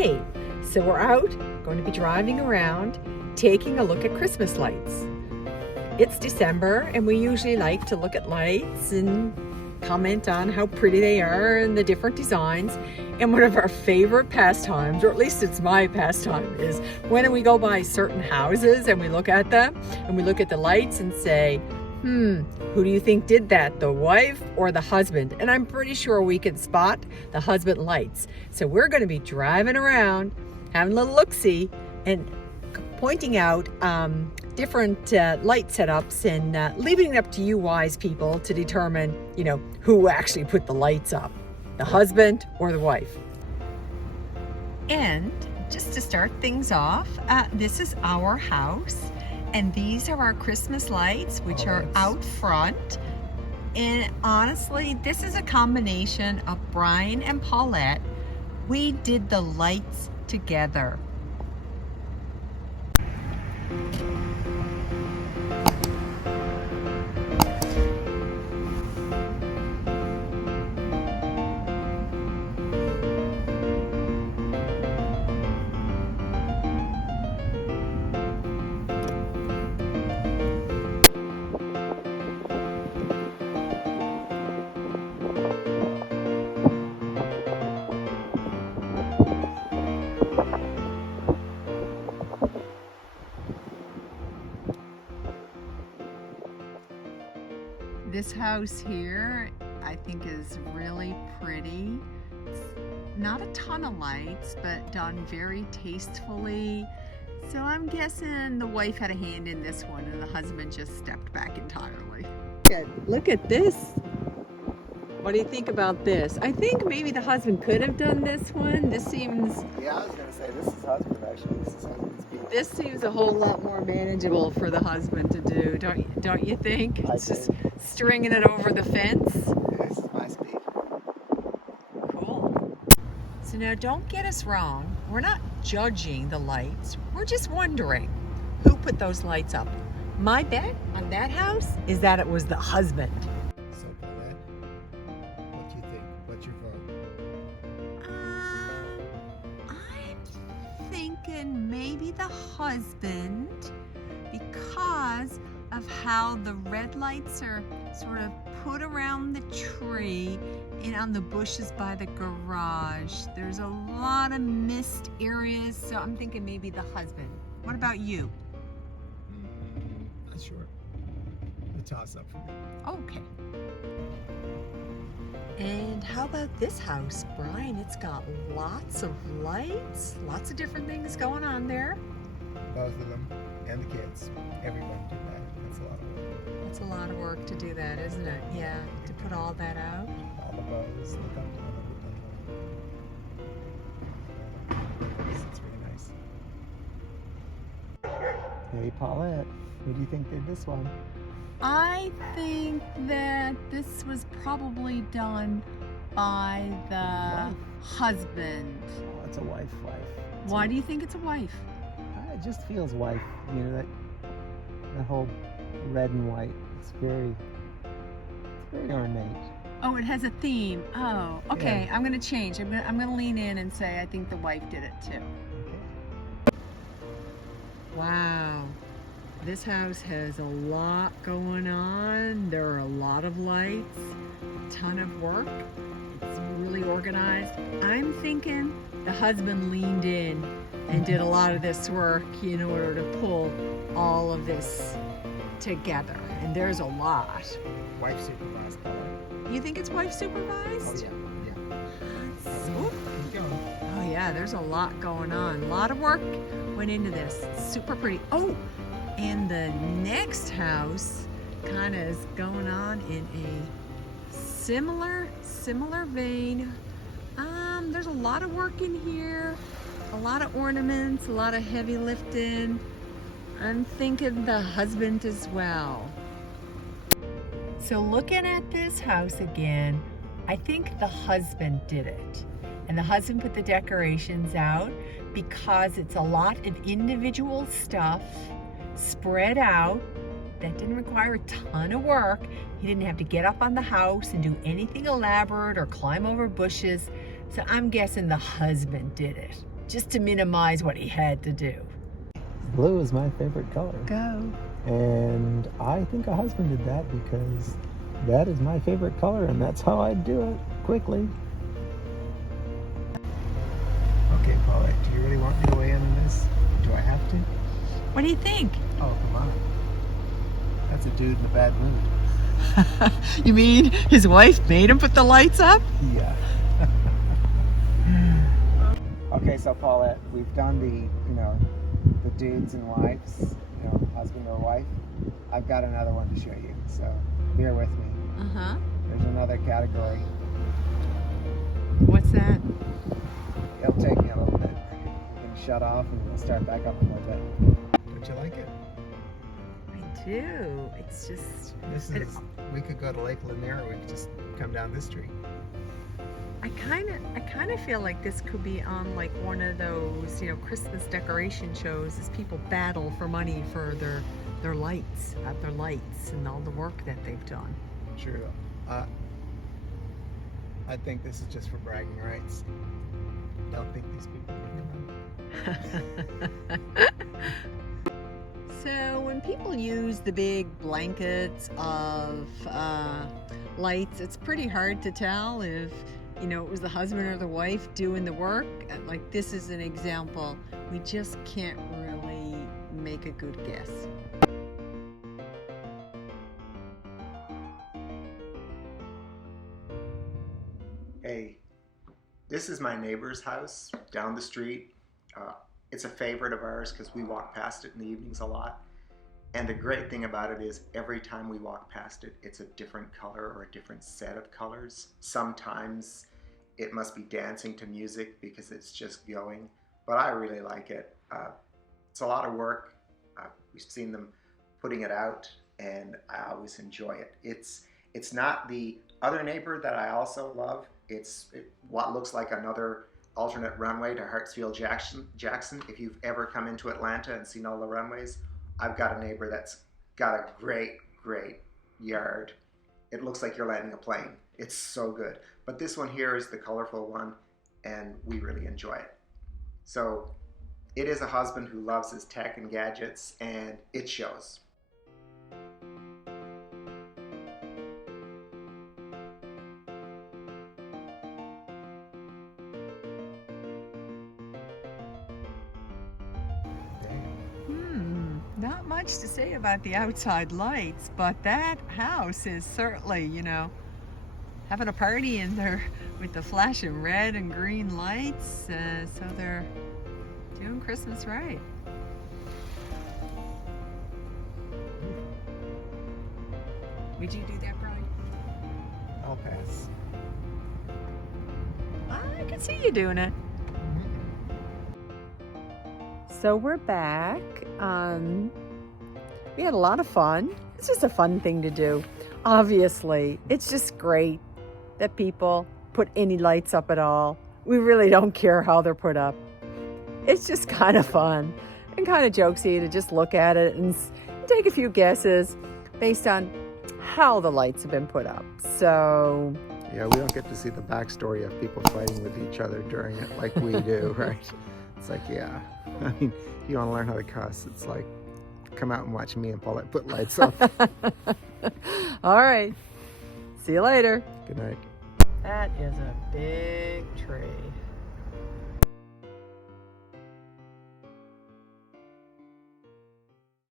Hey, so we're out, going to be driving around, taking a look at Christmas lights. It's December, and we usually like to look at lights and comment on how pretty they are and the different designs. And one of our favorite pastimes, or at least it's my pastime, is when we go by certain houses and we look at them and we look at the lights and say, who do you think did that, the wife or the husband? And I'm pretty sure we can spot the husband lights. So we're going to be driving around, having a little look-see, and pointing out different light setups and leaving it up to you wise people to determine, who actually put the lights up, the husband or the wife. And just to start things off, this is our house. And these are our Christmas lights, which are out front. And honestly, this is a combination of Brian and Paulette. We did the lights together. This house here, I think, is really pretty. It's not a ton of lights, but done very tastefully. So I'm guessing the wife had a hand in this one and the husband just stepped back entirely. Look at this. What do you think about this? I think maybe the husband could have done this one. This seems... Yeah, I was going to say, this is husband, actually. This is husband's piece. This seems a whole lot more manageable for the husband to do, don't you think? It's just stringing it over the fence. This is my speed. Cool. So now don't get us wrong. We're not judging the lights. We're just wondering who put those lights up. My bet on that house is that it was the husband. So, Paulette, what do you think? What's your vote? I'm thinking maybe the husband, because of how the red lights are sort of put around the tree and on the bushes by the garage. There's a lot of mist areas, so I'm thinking maybe the husband. What about you? Not sure. A toss-up for me. Okay. And how about this house, Brian? It's got lots of lights, lots of different things going on there. Both of them, and the kids. Everyone did that. That's a lot of work. It's a lot of work to do that, isn't it? Yeah, to put all that out. All the bows, look up to them. It's really nice. Hey, Paulette, who do you think did this one? I think that this was probably done by the husband. Oh, it's a wife. Why do you think it's a wife? It just feels wife. That whole red and white. It's very ornate. Oh, it has a theme. Oh, okay. Yeah. I'm gonna change. I'm gonna lean in and say I think the wife did it too. Okay. Wow. This house has a lot going on. There are a lot of lights, a ton of work. It's really organized. I'm thinking the husband leaned in and did a lot of this work in order to pull all of this together. And there's a lot. Wife supervised, Paulette. You think it's wife supervised? Oh, yeah. Ooh. Keep going. Oh yeah, there's a lot going on. A lot of work went into this. Super pretty. Oh, and the next house kind of is going on in a similar vein. There's a lot of work in here, a lot of ornaments, a lot of heavy lifting. I'm thinking the husband as well. So looking at this house again, I think the husband did it. And the husband put the decorations out because it's a lot of individual stuff spread out that didn't require a ton of work. He didn't have to get up on the house and do anything elaborate or climb over bushes. So I'm guessing the husband did it. just to minimize what he had to do. Blue is my favorite color. Go. And I think a husband did that because that is my favorite color and that's how I do it quickly. Okay, Paulette, do you really want me to weigh in on this? Do I have to? What do you think? Oh, come on. That's a dude in a bad mood. You mean his wife made him put the lights up? Yeah. Okay, so Paulette, we've done the dudes and wives, husband or wife. I've got another one to show you, so bear with me. Uh-huh. There's another category. What's that? It'll take me a little bit. We can shut off and we'll start back up a little bit. Don't you like it? I do. It's just... We could go to Lake Lanier, or we could just come down this street. I kind of feel like this could be on like one of those, Christmas decoration shows as people battle for money for their lights, and all the work that they've done. True. I think this is just for bragging rights. Don't think these people need So when people use the big blankets of lights, it's pretty hard to tell if it was the husband or the wife doing the work. Like this is an example. We just can't really make a good guess. Hey, this is my neighbor's house down the street. It's a favorite of ours because we walk past it in the evenings a lot. And the great thing about it is every time we walk past it, it's a different color or a different set of colors. Sometimes it must be dancing to music because it's just going, but I really like it. It's a lot of work. We've seen them putting it out and I always enjoy it. It's not the other neighbor that I also love. It's what looks like another alternate runway to Hartsfield Jackson. If you've ever come into Atlanta and seen all the runways, I've got a neighbor that's got a great yard. It looks like you're landing a plane. It's so good. But this one here is the colorful one, and we really enjoy it. So it is a husband who loves his tech and gadgets, and it shows. Not much to say about the outside lights, but that house is certainly, having a party in there with the flashing red and green lights. So they're doing Christmas right. Would you do that, Brian? I'll pass. I can see you doing it. So we're back. We had a lot of fun. It's just a fun thing to do. Obviously, it's just great that people put any lights up at all. We really don't care how they're put up. It's just kind of fun and kind of jokesy to just look at it and take a few guesses based on how the lights have been put up. So yeah, we don't get to see the backstory of people fighting with each other during it like we do, right? It's like, yeah. I mean, if you want to learn how to cuss, it's like, come out and watch me and Paulette put lights up. All right. See you later. Good night. That is a big tree.